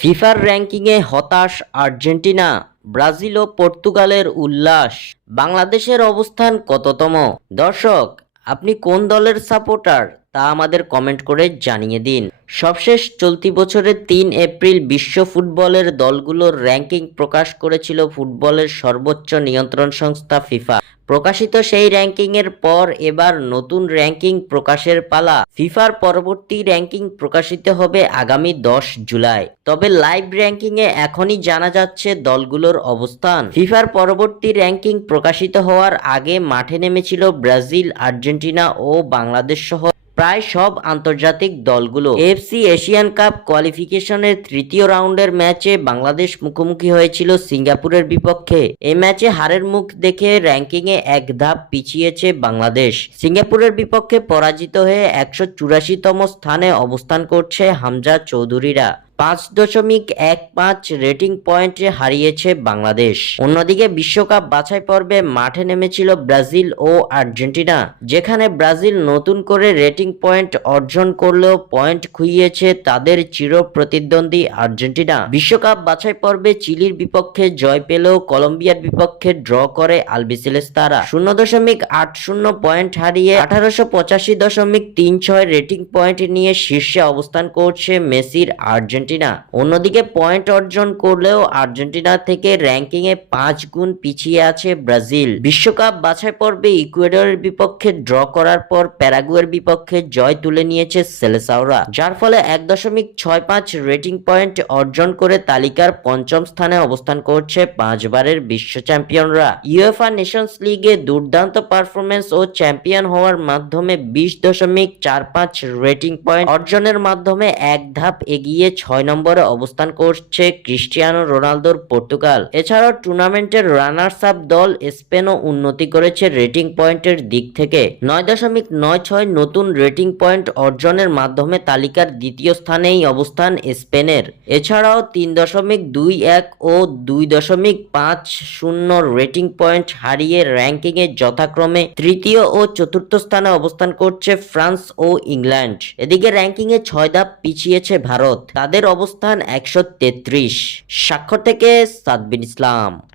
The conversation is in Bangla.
ফিফার র্যাঙ্কিংয়ে হতাশ আর্জেন্টিনা, ব্রাজিল ও পর্তুগালের উল্লাস। বাংলাদেশের অবস্থান কততম? দর্শক, আপনি কোন দলের সাপোর্টার তা আমাদের কমেন্ট করে জানিয়ে দিন। সবশেষ চলতি বছরের তিন এপ্রিল বিশ্ব ফুটবলের দলগুলোর র্যাঙ্কিং প্রকাশ করেছিল ফুটবলের সর্বোচ্চ নিয়ন্ত্রণ সংস্থা ফিফা। প্রকাশিত সেই র্যাঙ্কিং এর পর এবার নতুন র্যাঙ্কিং প্রকাশের পালা। ফিফার পরবর্তী র্যাঙ্কিং প্রকাশিত হবে আগামী দশ জুলাই। তবে লাইভ র্যাঙ্কিং এ এখনই জানা যাচ্ছে দলগুলোর অবস্থান। ফিফার পরবর্তী র্যাঙ্কিং প্রকাশিত হওয়ার আগে মাঠে নেমেছিল ব্রাজিল, আর্জেন্টিনা ও বাংলাদেশ সহ প্রায় সব আন্তর্জাতিক দলগুলো এফসি এশিয়ান কাপ কোয়ালিফিকেশনের তৃতীয় রাউন্ডের ম্যাচে বাংলাদেশ মুখোমুখি হয়েছিল সিঙ্গাপুরের বিপক্ষে। এই ম্যাচে হারের মুখ দেখে র্যাঙ্কিংয়ে এক ধাপ পিছিয়েছে বাংলাদেশ। সিঙ্গাপুরের বিপক্ষে পরাজিত হয়ে একশো চুরাশিতম স্থানে অবস্থান করছে হামজা চৌধুরীরা। পাঁচ দশমিক এক পাঁচ রেটিং পয়েন্টে হারিয়েছে বাংলাদেশ। অন্যদিকে বিশ্বকাপ বাছাই পর্বে মাঠে নেমেছিল ব্রাজিল ও আর্জেন্টিনা, যেখানে ব্রাজিল নতুন করে রেটিং পয়েন্ট অর্জন করলেও পয়েন্ট খুইয়েছে তাদের চির প্রতিদ্বন্দ্বী আর্জেন্টিনা। বিশ্বকাপ বাছাই পর্বে চিলির বিপক্ষে জয় পেলেও কলম্বিয়ার বিপক্ষে ড্র করে আলবিসেলেস তারা। শূন্য দশমিক আট শূন্য পয়েন্ট হারিয়ে আঠারোশো পঁচাশি দশমিক তিন ছয় রেটিং পয়েন্ট নিয়ে শীর্ষে অবস্থান করছে মেসির আর্জেন্টিনা। অন্যদিকে পয়েন্ট অর্জন করলেও আর্জেন্টিনা থেকে র্যাঙ্কিং এ পাঁচ গুণ পিছিয়ে আছে ব্রাজিল। বিশ্বকাপ বাছাই পর্বে ইকুয়েডরের বিপক্ষে ড্র করার পর প্যারাগুয়ের বিপক্ষে জয় তুলে নিয়েছে সেলেসাওরা, যার ফলে এক দশমিক ছয় পাঁচ রেটিং পয়েন্ট অর্জন করে তালিকার পঞ্চম স্থানে অবস্থান করছে পাঁচবারের বিশ্ব চ্যাম্পিয়নরা। ইউএফআ নেশনস লিগে দুর্দান্ত পারফরমেন্স ও চ্যাম্পিয়ন হওয়ার মাধ্যমে বিশ দশমিক চার পাঁচ রেটিং পয়েন্ট অর্জনের মাধ্যমে এক ধাপ এগিয়ে ছয় নম্বরে অবস্থান করছে ক্রিস্টিয়ানো রোনালদোর পর্তুগাল। এছাড়াও টুর্নামেন্টের রানার্স আপ দল স্পেনও উন্নতি করেছে রেটিং পয়েন্টের দিক থেকে। নয় দশমিক নয় ছয় নতুন রেটিং পয়েন্ট অর্জনের মাধ্যমে তালিকার দ্বিতীয় স্থানেই অবস্থান স্পেনের। এছাড়াও তিন দশমিক দুই এক ও দুই দশমিক পাঁচ শূন্য রেটিং পয়েন্ট হারিয়ে র্যাঙ্কিংয়ে যথাক্রমে তৃতীয় ও চতুর্থ স্থানে অবস্থান করছে ফ্রান্স ও ইংল্যান্ড। এদিকে র্যাঙ্কিংয়ে ছয় ধাপ পিছিয়েছে ভারত। তাদের অবস্থান একশো তেত্রিশ। স্বাক্ষর থেকে সাদবিন ইসলাম।